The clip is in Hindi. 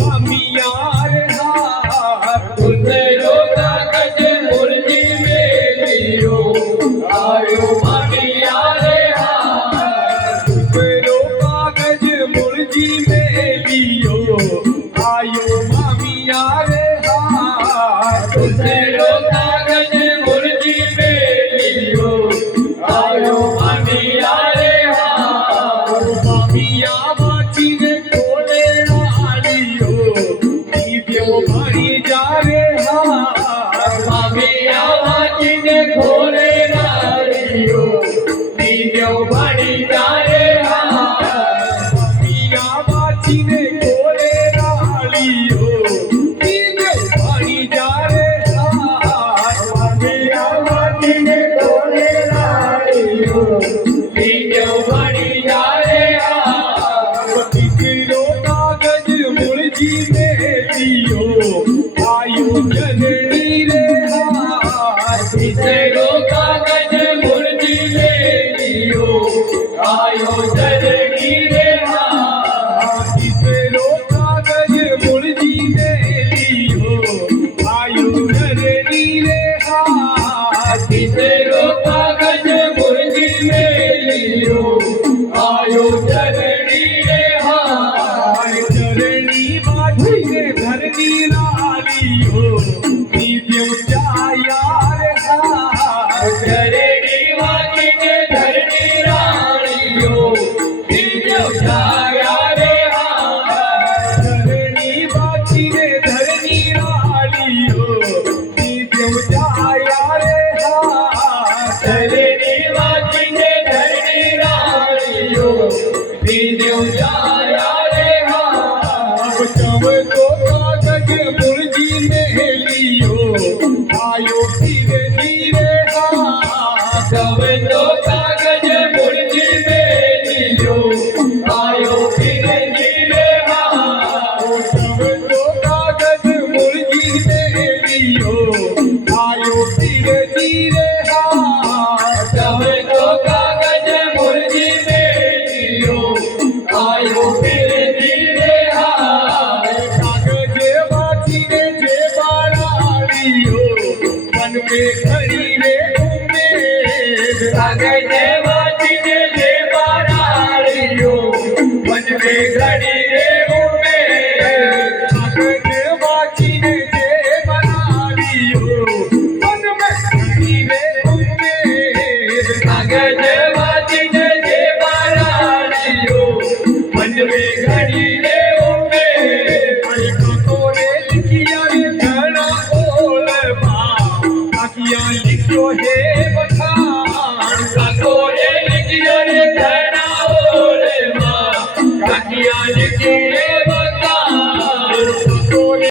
मामियार हाथ उतरो कागज मुर्जी में लियो आयो मामिया रे हाथ उतरो कागज मुर्जी में लियो आयो मामियार हाथ उतरो कागज मुर्जी में लियो आयो मामिया रे हाथ मामिया बाची ने खोले आलियो दीव्यो भरी जा रे हाथ मामिया बाजी ने खोले नारियो दीव्यो बड़ी जाए हाथ मामिया बाची ने खोले आलियो दीव्यो भरी जा रे हाथ मामिया बाजी ने खोले नारियो दीव्यो बड़ी जाए हाथ किलो कागज मुर्जी में लियो आयु जननी रे हाथ इतरो कागज मुर्जी में लियो आयो जननी रे हाथ किलो कागज मुर्जी में लियो आयु जननी रे हाथ इतरो कागज मुर्जी में लियो आयो जननी रे हाथ जननी बाजी ने धरनी लालियो दीव्यो जाया रे हाथ धरणी वाची ने धरणी राणियो दीव्यो छाया रे हाथ धरणी बाची ने धरनी लालियो दीव्यो जाया रे हाथ धरणी वाची ने धरणी राणियो दीव्यो छाया रे हाथ अब तो कागज मुर्जी में लियो आयो धीरे धीरे हाथ तब तो कागज मुर्जी में लियो आयो धीरे धीरे हाथ अब तो कागज मुर्जी में लियो आयो धीरे धीरे हाथ तब तो कागज मुर्जी में लियो आयो धीरे धीरे हाथ कागज बाजी ने जे बाराड़ियो मन में खड़ी रे उम्मीद कागज वाची ने जे बाराड़ियो मन में घड़ी रे उम्मीद कागज बाजी ने जे बाराड़ियो मन में खड़ी रे उम्मीद कागज वाची ने जे बाराड़ियो मन में घड़ी रे उम्मीद आई कोने लिखिया रे घना ओल बा आखियां लिखो है